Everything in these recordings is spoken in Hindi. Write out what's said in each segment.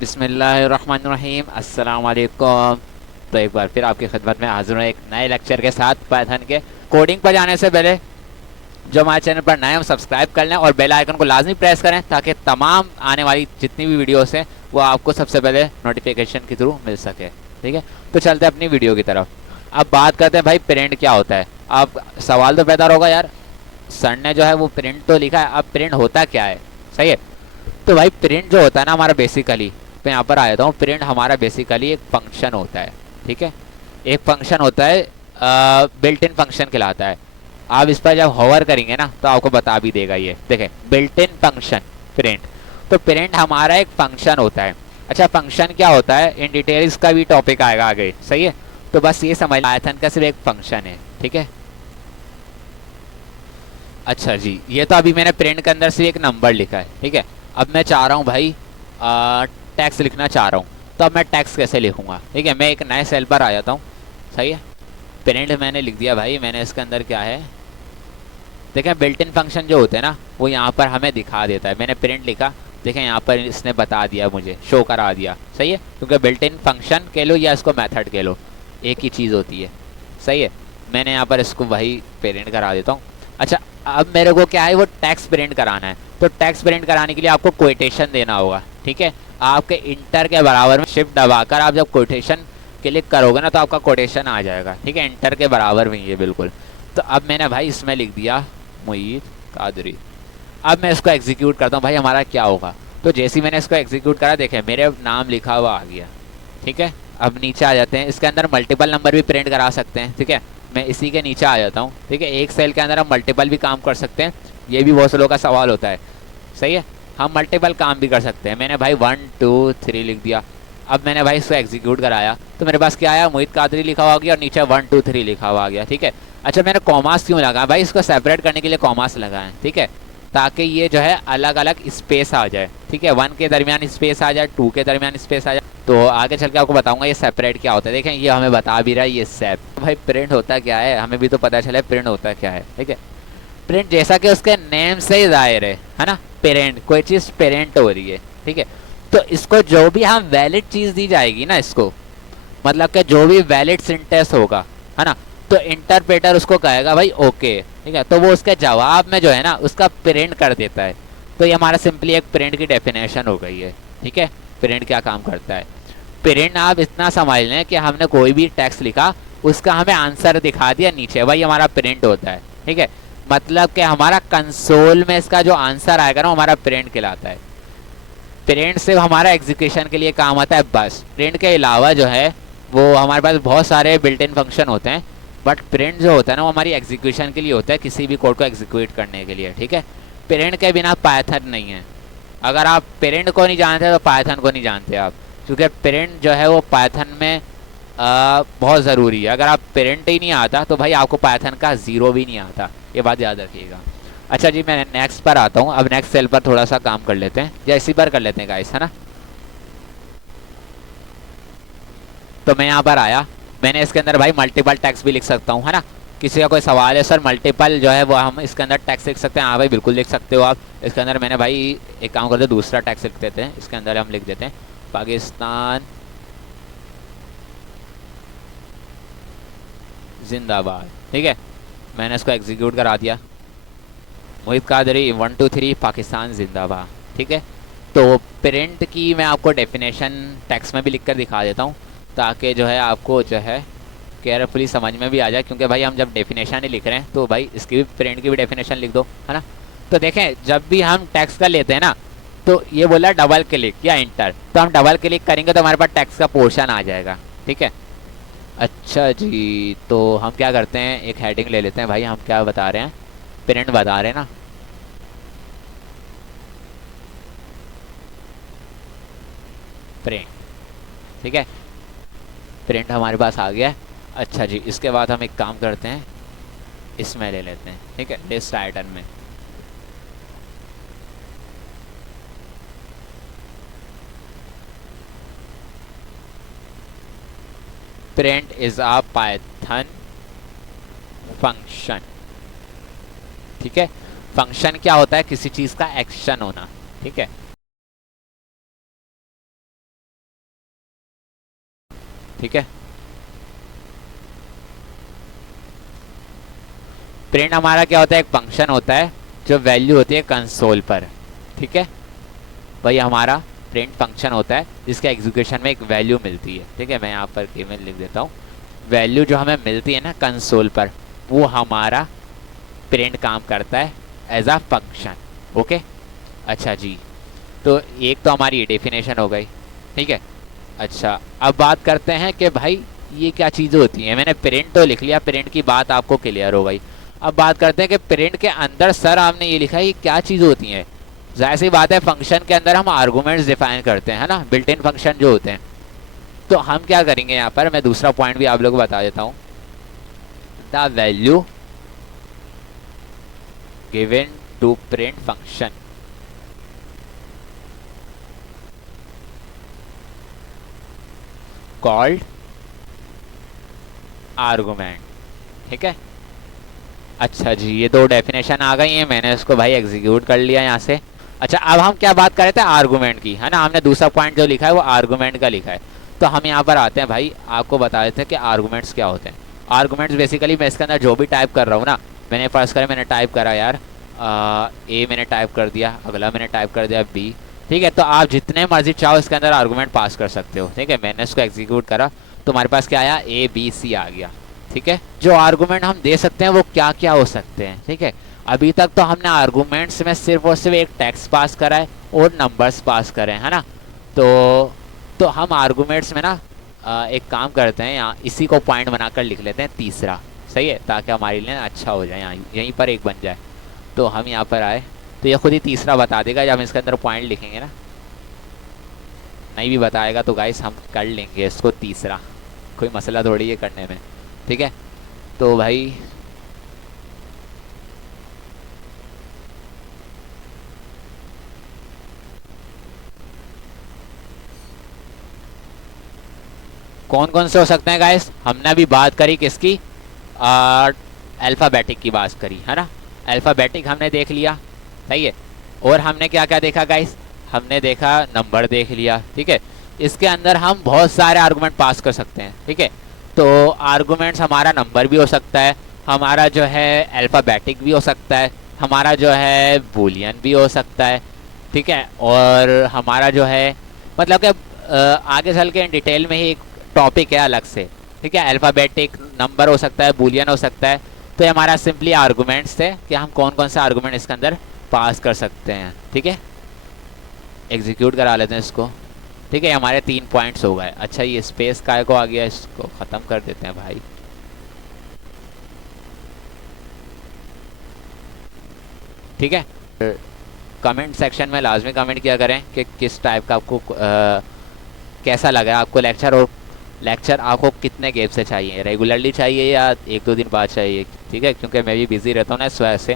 बिस्मिल्लाहिर्रहमानिर्रहीम अस्सलाम वालेकुम। तो एक बार फिर आपकी खिदमत में हाजिर हूँ एक नए लेक्चर के साथ। पाइथन के कोडिंग पर जाने से पहले जो हमारे चैनल पर नए हैं सब्सक्राइब कर लें और बेल आइकन को लाजमी प्रेस करें ताकि तमाम आने वाली जितनी भी वीडियोस हैं वो आपको सबसे पहले नोटिफिकेशन के थ्रू मिल सके। ठीक है, तो चलते हैं अपनी वीडियो की तरफ। अब बात करते हैं भाई प्रिंट क्या होता है। अब सवाल तो पैदा होगा यार, सर ने जो है वो प्रिंट तो लिखा है, अब प्रिंट होता क्या है। सही है, तो भाई प्रिंट जो होता है ना हमारा बेसिकली, मैं यहाँ पर आ जाता हूँ। प्रिंट हमारा बेसिकली एक फंक्शन होता है। ठीक है, एक फंक्शन होता है, बिल्ट इन फंक्शन कहलाता है। आप इस पर जब होवर करेंगे ना तो आपको बता भी देगा। ये देखें, बिल्ट इन फंक्शन प्रिंट। तो प्रिंट हमारा एक फंक्शन होता है। अच्छा, फंक्शन क्या होता है इन डिटेल इसका भी टॉपिक आएगा आगे। सही है, तो बस ये समझ, पाइथन का सिर्फ एक फंक्शन है। ठीक है, अच्छा जी, ये तो अभी मैंने प्रिंट के अंदर से एक नंबर लिखा है। ठीक है, अब मैं चाह रहा हूँ भाई टैक्स लिखना चाह रहा हूँ, तो अब मैं टैक्स कैसे लिखूंगा। ठीक है, मैं एक नए सेल पर आ जाता हूँ। सही है, प्रिंट मैंने लिख दिया भाई। मैंने इसके अंदर क्या है देखें, बिल्ट इन फंक्शन जो होते हैं ना वो यहाँ पर हमें दिखा देता है। मैंने प्रिंट लिखा, देखें यहाँ पर इसने बता दिया, मुझे शो करा दिया। सही है, क्योंकि बिल्ट इन फंक्शन कह लो या इसको मेथड कह लो, एक ही चीज़ होती है। सही है, मैंने यहाँ पर इसको वही प्रिंट करा देता हूँ। अच्छा, अब मेरे को क्या है वो टैक्स प्रिंट कराना है। तो टैक्स प्रिंट कराने के लिए आपको कोटेशन देना होगा। ठीक है, आपके इंटर के बराबर में शिफ्ट दबाकर आप जब कोटेशन क्लिक करोगे ना तो आपका कोटेशन आ जाएगा। ठीक है, इंटर के बराबर में ये बिल्कुल। तो अब मैंने भाई इसमें लिख दिया मुईद कादरी। अब मैं इसको एग्जीक्यूट करता हूँ भाई, हमारा क्या होगा। तो जैसे ही मैंने इसको एग्जीक्यूट करा, देखें मेरे नाम लिखा हुआ आ गया। ठीक है, अब नीचे आ जाते हैं। इसके अंदर मल्टीपल नंबर भी प्रिंट करा सकते हैं। ठीक है, मैं इसी के नीचे आ जाता हूँ। ठीक है, एक सेल के अंदर हम मल्टीपल भी काम कर सकते हैं, ये भी बहुत से लोगों का सवाल होता है। सही है, हम मल्टीपल काम भी कर सकते हैं। मैंने भाई 1 2 3 लिख दिया। अब मैंने भाई इसको एग्जीक्यूट कराया तो मेरे पास क्या आया, मोहित कादरी लिखा हुआ गया और नीचे 1 2 3 लिखा हुआ आ गया। ठीक है, अच्छा मैंने कॉमास क्यों लगा भाई, इसको सेपरेट करने के लिए कॉमास लगाएं। ठीक है, ताकि ये जो है अलग अलग स्पेस आ जाए। ठीक है, 1 के दरमियान स्पेस आ जाए, 2 के दरमियान स्पेस आ जाए। तो आगे चल के आपको बताऊंगा ये सेपरेट क्या होता है। देखें ये हमें बता भी रहा है ये सेप। भाई प्रिंट होता क्या है, हमें भी तो पता चले प्रिंट होता क्या है। ठीक है, प्रिंट जैसा कि उसके नेम से ही जाहिर है ना, पेरेंट, कोई चीज़ पेरेंट हो रही है। ठीक है, तो इसको जो भी हम वैलिड चीज़ दी जाएगी ना, इसको मतलब कि जो भी वैलिड सिंटेक्स होगा है ना, तो इंटरप्रेटर उसको कहेगा भाई ओके। ठीक है, तो वो उसके जवाब में जो है ना उसका प्रिंट कर देता है। तो ये हमारा सिंपली एक प्रिंट की डेफिनेशन हो गई है। ठीक है, प्रिंट क्या काम करता है। प्रिंट आप इतना समझ लें कि हमने कोई भी टेक्स्ट लिखा, उसका हमें आंसर दिखा दिया नीचे, वही हमारा प्रिंट होता है। ठीक है, मतलब कि हमारा कंसोल में इसका जो आंसर आएगा ना हमारा प्रिंट कहलाता है। प्रिंट सिर्फ हमारा एग्जीक्यूशन के लिए काम आता है बस। प्रिंट के अलावा जो है वो हमारे पास बहुत सारे बिल्ट इन फंक्शन होते हैं, बट प्रिंट जो होता है ना वो हमारी एग्जीक्यूशन के लिए होता है, किसी भी कोड को एग्जीक्यूट करने के लिए। ठीक है, प्रिंट के बिना पाइथन नहीं है। अगर आप प्रिंट को नहीं जानते तो पाइथन को नहीं जानते आप, क्योंकि प्रिंट जो है वो पाइथन में बहुत ज़रूरी है। अगर आप प्रिंट ही नहीं आता तो भाई आपको पाइथन का ज़ीरो भी नहीं आता, ये बात याद रखिएगा। अच्छा जी, मैं नेक्स्ट पर आता हूँ। अब नेक्स्ट सेल पर थोड़ा सा काम कर लेते हैं, या इसी पर कर लेते हैं गाइस, है ना। तो मैं यहाँ पर आया, मैंने इसके अंदर भाई मल्टीपल टैक्स भी लिख सकता हूँ, है ना। किसी का कोई सवाल है सर मल्टीपल जो है वो हम इसके अंदर टैक्स लिख सकते हैं, हाँ भाई बिल्कुल लिख सकते हो आप। इसके अंदर मैंने भाई एक काम करते दूसरा टैक्स लिख देते हैं। इसके अंदर हम लिख देते हैं पाकिस्तान जिंदाबाद। ठीक है, मैंने इसको एग्जीक्यूट करा दिया। मोहित कादरी 1 2 3 पाकिस्तान जिंदाबाद। ठीक है, तो प्रिंट की मैं आपको डेफिनेशन टेक्स्ट में भी लिख कर दिखा देता हूँ, ताकि जो है आपको जो है केयरफुली समझ में भी आ जाए। क्योंकि भाई हम जब डेफिनेशन ही लिख रहे हैं तो भाई इसकी भी प्रिंट की भी डेफिनेशन लिख दो, है ना। तो देखें जब भी हम टेक्स्ट का लेते हैं ना तो ये बोला डबल क्लिक या इंटर, तो हम डबल क्लिक करेंगे तो हमारे पास टेक्स्ट का पोर्शन आ जाएगा। ठीक है, अच्छा जी, तो हम क्या करते हैं एक हेडिंग ले लेते हैं भाई। हम क्या बता रहे हैं, प्रिंट बता रहे हैं ना। प्रिंट, ठीक है, प्रिंट हमारे पास आ गया है। अच्छा जी, इसके बाद हम एक काम करते हैं, इसमें ले लेते हैं। ठीक है, लिस्ट आइटम में print is a Python function. ठीक है, फंक्शन क्या होता है, किसी चीज़ का एक्शन होना। ठीक है, ठीक है। प्रिंट हमारा क्या होता है, एक फंक्शन होता है जो वैल्यू होती है कंसोल पर, ठीक है। वही हमारा प्रिंट फंक्शन होता है जिसके एग्जीक्यूशन में एक वैल्यू मिलती है, ठीक है। मैं यहाँ पर केवल लिख देता हूँ, वैल्यू जो हमें मिलती है ना कंसोल पर, वो हमारा प्रिंट काम करता है एज अ फंक्शन। ओके, अच्छा जी, तो एक तो हमारी डेफिनेशन हो गई, ठीक है। अच्छा, अब बात करते हैं कि भाई ये क्या चीज़ें होती हैं। मैंने प्रिंट तो लिख लिया, प्रिंट की बात आपको क्लियर हो गई। अब बात करते हैं कि प्रिंट के अंदर सर आपने ये लिखा है ये क्या चीज़ होती हैं। जाहिर सी बात है, फंक्शन के अंदर हम आर्गूमेंट्स डिफाइन करते हैं, है ना, बिल्ट इन फंक्शन जो होते हैं। तो हम क्या करेंगे यहाँ पर, मैं दूसरा पॉइंट भी आप लोगों को बता देता हूँ। The value given to print function called argument, ठीक है। अच्छा जी, ये दो डेफिनेशन आ गई हैं, मैंने इसको भाई एग्जीक्यूट कर लिया यहाँ से। अच्छा, अब हम क्या बात कर रहे थे, आर्गुमेंट की, है ना। हमने दूसरा पॉइंट जो लिखा है वो आर्गुमेंट का लिखा है। तो हम यहाँ पर आते हैं भाई, आपको बता देते हैं कि आर्गुमेंट्स क्या होते हैं। आर्गुमेंट्स बेसिकली मैं इसके अंदर जो भी टाइप कर रहा हूँ ना, मैंने फर्स्ट करें, मैंने टाइप करा यार ए, मैंने टाइप कर दिया, अगला मैंने टाइप कर दिया बी, ठीक है। तो आप जितने मर्जी चाहो इसके अंदर आर्गुमेंट पास कर सकते हो, ठीक है। मैंने इसको एग्जीक्यूट करा, तुम्हारे पास क्या आया, ए बी सी आ गया, ठीक है। जो आर्गुमेंट हम दे सकते हैं वो क्या क्या हो सकते हैं, ठीक है। अभी तक तो हमने आर्गुमेंट्स में सिर्फ और सिर्फ एक टेक्स्ट पास करा है और नंबर्स पास करे हैं, है ना। तो हम आर्गुमेंट्स में ना एक काम करते हैं, यहाँ इसी को पॉइंट बनाकर लिख लेते हैं तीसरा, सही है, ताकि हमारे लिए अच्छा हो जाए, यहाँ यहीं पर एक बन जाए। तो हम यहाँ पर आए तो ये खुद ही तीसरा बता देगा जब हम इसके अंदर पॉइंट लिखेंगे ना। नहीं भी बताएगा तो गाइस हम कर लेंगे इसको तीसरा, कोई मसला थोड़ी है करने में, ठीक है। तो भाई कौन कौन से हो सकते हैं गाइस, हमने अभी बात करी किसकी, अल्फ़ाबेटिक की बात करी, है ना। अल्फ़ाबेटिक हमने देख लिया, सही है। और हमने क्या क्या देखा गाइस, हमने देखा नंबर देख लिया, ठीक है। इसके अंदर हम बहुत सारे आर्गुमेंट पास कर सकते हैं, ठीक है। तो आर्गुमेंट्स हमारा नंबर भी हो सकता है, हमारा जो है अल्फ़ाबेटिक भी हो सकता है, हमारा जो है बूलियन भी हो सकता है, ठीक है। और हमारा जो है मतलब कि आगे चल के डिटेल में ही एक टॉपिक है अलग से, ठीक है। अल्फ़ाबेटिक, नंबर हो सकता है, बूलियन हो सकता है। तो ये हमारा सिंपली आर्गुमेंट्स थे कि हम कौन कौन से आर्गुमेंट इसके अंदर पास कर सकते हैं, ठीक है। एग्जीक्यूट करा लेते हैं इसको, ठीक है। हमारे 3 पॉइंट्स हो गए। अच्छा, ये स्पेस काय को आ गया, इसको ख़त्म कर देते हैं भाई, ठीक है। कमेंट सेक्शन में लाजमी कमेंट किया करें कि किस टाइप का आपको कैसा लगा आपको लेक्चर, और लेक्चर आपको कितने गैप से चाहिए, रेगुलरली चाहिए या 1-2 दिन बाद चाहिए, ठीक है। क्योंकि मैं भी बिज़ी रहता हूँ ना, इस वजह से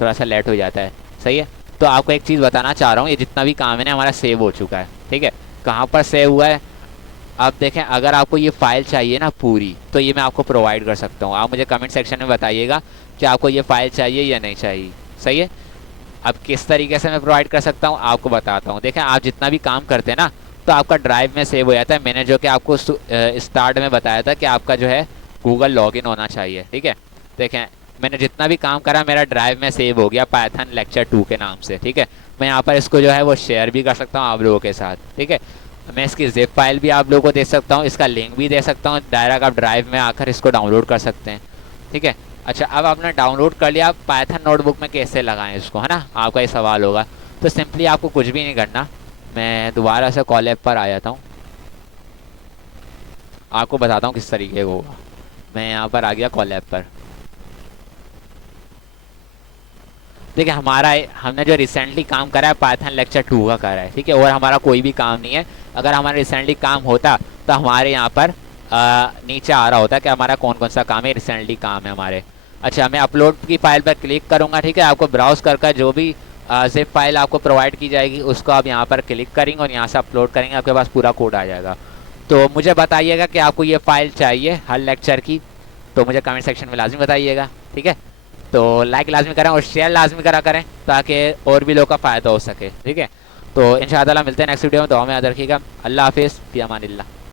थोड़ा सा लेट हो जाता है, सही है। तो आपको एक चीज़ बताना चाह रहा हूँ, ये जितना भी काम है ना हमारा सेव हो चुका है, ठीक है। कहाँ पर सेव हुआ है आप देखें, अगर आपको ये फ़ाइल चाहिए ना पूरी, तो ये मैं आपको प्रोवाइड कर सकता हूँ। आप मुझे कमेंट सेक्शन में बताइएगा कि आपको ये फ़ाइल चाहिए या नहीं चाहिए, सही है। अब किस तरीके से मैं प्रोवाइड कर सकता हूँ आपको बताता हूँ। देखें, आप जितना भी काम करते हैं ना, तो आपका ड्राइव में सेव हो जाता है। मैंने जो कि आपको स्टार्ट में बताया था कि आपका जो है गूगल लॉगिन होना चाहिए, ठीक है। देखें, मैंने जितना भी काम करा मेरा ड्राइव में सेव हो गया पाइथन लेक्चर 2 के नाम से, ठीक है। मैं यहाँ पर इसको जो है वो शेयर भी कर सकता हूँ आप लोगों के साथ, ठीक है। मैं इसकी जिप फाइल भी आप लोगों को दे सकता हूँ, इसका लिंक भी दे सकता हूँ, डायरेक्ट आप ड्राइव में आकर इसको डाउनलोड कर सकते हैं, ठीक है। अच्छा, अब आपने डाउनलोड कर लिया, पाइथन नोटबुक में कैसे लगाएं इसको, है ना, आपका ये सवाल होगा। तो सिंपली आपको कुछ भी नहीं करना, मैं दोबारा से कॉल ऐप पर आ जाता हूँ, आपको बताता हूँ किस तरीके को होगा। मैं यहाँ पर आ गया कॉल ऐप पर। देखिए, हमने जो रिसेंटली काम करा है पाइथन लेक्चर 2 का करा है, ठीक है। और हमारा कोई भी काम नहीं है। अगर हमारा रिसेंटली काम होता तो हमारे यहाँ पर नीचे आ रहा होता कि हमारा कौन कौन सा काम है, रिसेंटली काम है हमारे। अच्छा, मैं अपलोड की फाइल पर क्लिक करूँगा, ठीक है। आपको ब्राउज कर जो भी जिप फाइल आपको प्रोवाइड की जाएगी उसको आप यहाँ पर क्लिक करेंगे और यहाँ से अपलोड करेंगे, आपके पास पूरा कोड आ जाएगा। तो मुझे बताइएगा कि आपको ये फ़ाइल चाहिए हर लेक्चर की, तो मुझे कमेंट सेक्शन में लाजमी बताइएगा, ठीक है। तो लाइक लाजमी करें और शेयर लाजमी करा करें ताकि और भी लोगों का फ़ायदा हो सके, ठीक है। तो इंशाअल्लाह मिलते हैं नेक्स्ट वीडियो में। दुआ में याद रखिएगा। अल्लाह हाफिज़, फ़ी अमानिल्लाह।